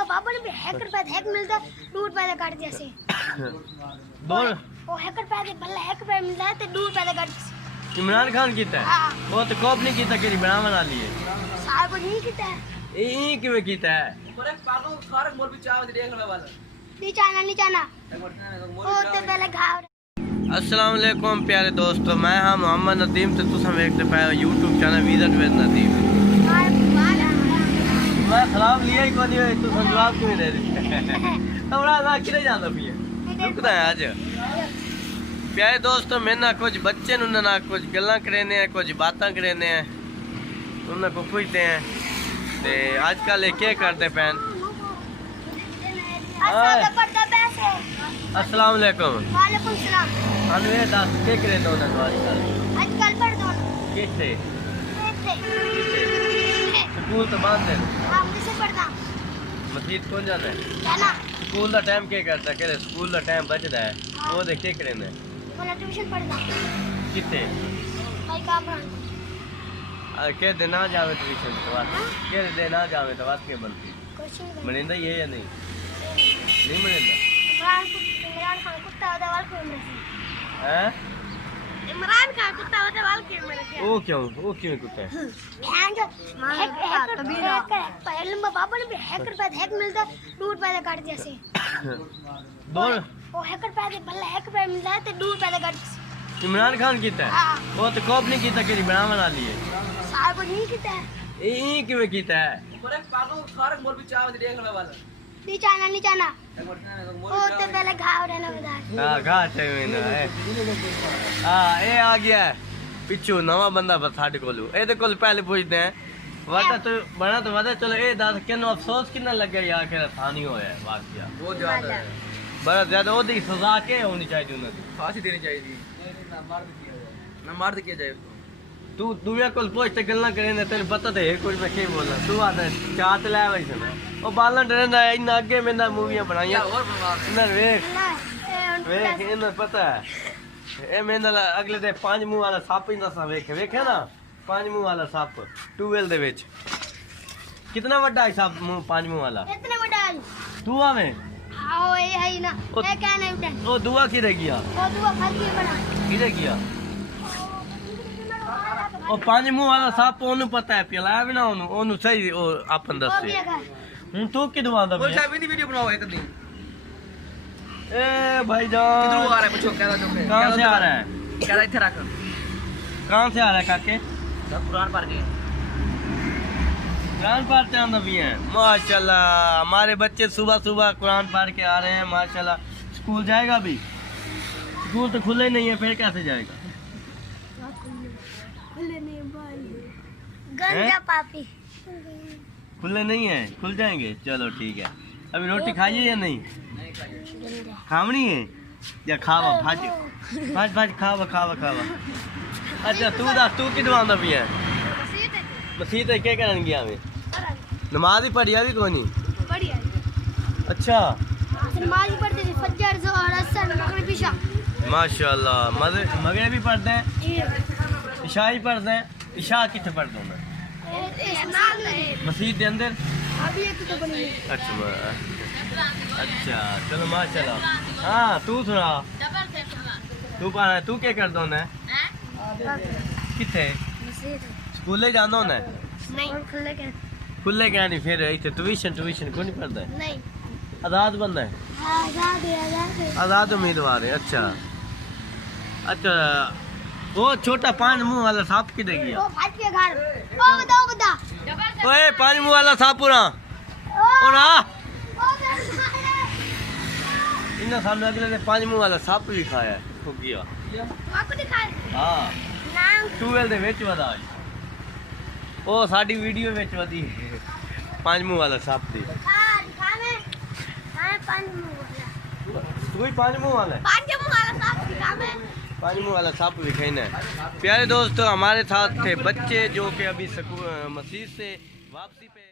लंबा पापा ने भी हैकर पैदा हैक मिलता दूध पैदा कर दिया से बोल वो हैकर पैदा भला हैकर पैदा मिलता है तो दूध पैदा कर दिया। इमरान खान कीता है वो तो कॉप नहीं कीता कि बना बना लिए सारा कुछ नहीं कीता है ई किਵੇਂ कीता है पर पागल खारक मोर भी चाव देखने वाला नीचाना वो तो पहले घाव। अस्सलाम वालेकुम प्यारे दोस्तों, मैं हाँ मोहम्मद नदीम तो तुम देखते पे YouTube channel visit with Nadeem. मैं सलाम लिया ही कोनी होए तू जवाब क्यों दे रही हमरा ना किने जांदा पिए रुकदा है आज प्यारे दोस्तों। मैं ना कुछ बच्चे नु ना कुछ गल्लां करने हैं कुछ बातें करने हैं उन्हें को पूछते हैं ते आजकल क्या करते पैन। अस्सलाम वालेकुम। वालेकुम सलाम। अनु ये दस के करे दो ना आजकल पढ़ दो किथे स्कूल तो बंद है। हां मुझे पढ़ना मस्जिद कौन जाता है जाना स्कूल का टाइम क्या करता है स्कूल का टाइम बचदा है वो देख के करने बोला ट्यूशन पढ़ना किथे भाई का पढ़ना के दिन ना जावे ट्यूशन तो बात के दिन ना जावे तो बात के बनती कुछ नहीं मनिंदा ये या नहीं मनिंदा इमरान खान कुत्ता होता वाल क्यों मरे हैं इमरान खान कुत्ता होता वाल क्यों मरे वो क्यों कुत्ता है बहन जो हैकर पहले लंबा पापा ने भी हैकर पैदा हैक मिलता दूध पैदा कर दिया से बोल वो हैकर पैदा भला हैकर पैदा मिलता है तो दूध पैदा कर दिया। इमरान खान कीता है वो तो कॉप नहीं कीता कि बना बना लिए सारा कुछ नहीं कीता है ई किਵੇਂ कीता है पर पागल खारक मोर भी चाव देखने वाला नीचाना वो तो पहले घाव रहना बता। हां घाट है ना हां ये आ गया पिछू नवा बंदा साडे कोलू ए कोल पहले पूछते हैं वादा तो बना तो वादा चलो ए दाद केनो अफसोस कितना लग गया यार के थानी होया है वाकया बहुत ज्यादा है बड़ा ज्यादा ओदी सजा के होनी चाहिए उन्हें फांसी देनी चाहिए ना मार दिया जाए तू दुनिया कोल पूछते गल्ला करे ने तेरे पता ते कोई मैं के बोला तू आदा चाट ले वैस ना ओ बालन डरना इन आगे में ना मूवियां बनाईया और बनवा ना वेख इन पता है ए मैं ना अगले दे पांच मुंह वाला सांप इंदा सा वेखे ना पांच मुंह वाला सांप ट्यूबवेल दे विच कितना बड़ा है सांप मुंह पांच मुंह वाला इतने बड़ा तू आवे हां ये है ना ये क्या नहीं उठा ओ दुआ किरे गया वो दुआ खाली बना किरे गया ओ पांच मुंह वाला सांप ओनु पता है पिलाया भी ना ओनु सही ओ अपन दस से हूं तू कि दुआंदा बोल साहब इतनी वीडियो बनाओ एक दिन ए भाईजान किधर आ रहा है पूछो क्या जो कहां से आ रहा है क्या इधर आकर कहां से आ रहा है काके कुरान पढ़ के कुरान पढ़ते आंदा भी हैं माशाल्लाह। हमारे बच्चे सुबह सुबह कुरान पढ़ के आ रहे हैं माशाल्लाह। स्कूल जाएगा भी स्कूल तो खुले नहीं है फिर कैसे जाएगा खुले नहीं भाई गंजा पापी खुले नहीं है खुल जाएंगे चलो ठीक है। अभी रोटी खाइए या नहीं खावनी है या खावा भाज खावा अच्छा तू दस तू कि दवांदा भी है मसीह क्या करन गया मैं नमाज ही पढ़ी अभी कोनी बढ़िया अच्छा नमाज पढ़ते थे फजर जोहर असर मगरिब इशा माशाल्लाह मगरिब भी पढ़ते हैं इशा ही पढ़ते हैं इशा कितने पढ़ते हो मैं मस्जिद के अंदर अभी एक तो बनी अच्छा चलो माशाल्लाह। हाँ तू सुना तू पढ़ा तू क्या करता हूँ कितने स्कूले जाना होना नहीं खुले क्या नहीं फिर इतने ट्यूशन को नहीं पढ़ता है नहीं आजाद बंदा है आजाद उम्मीदवार है। अच्छा वो छोटा पांच मुंह वाला सांप किधर गया वो भाज के घर ओ बता ओए पांच मुंह वाला सांप पूरा और इन्हें सामने अगले ने पांच मुंह वाला सांप भी खाया है हो गया आपको दिखाया हाँ नाम tubewell they which वदा O sari video which वदी पांच मुंह वाला सांप दी दिखावे हां पांच मुंह वाला तू ही पांच मुंह वाला पांच मुंह वाला सांप दिखावे पांच मुंह वाला सांप दिखाना है। प्यारे दोस्तों हमारे साथ थे बच्चे जो कि अभी मस्जिद से वापसी पे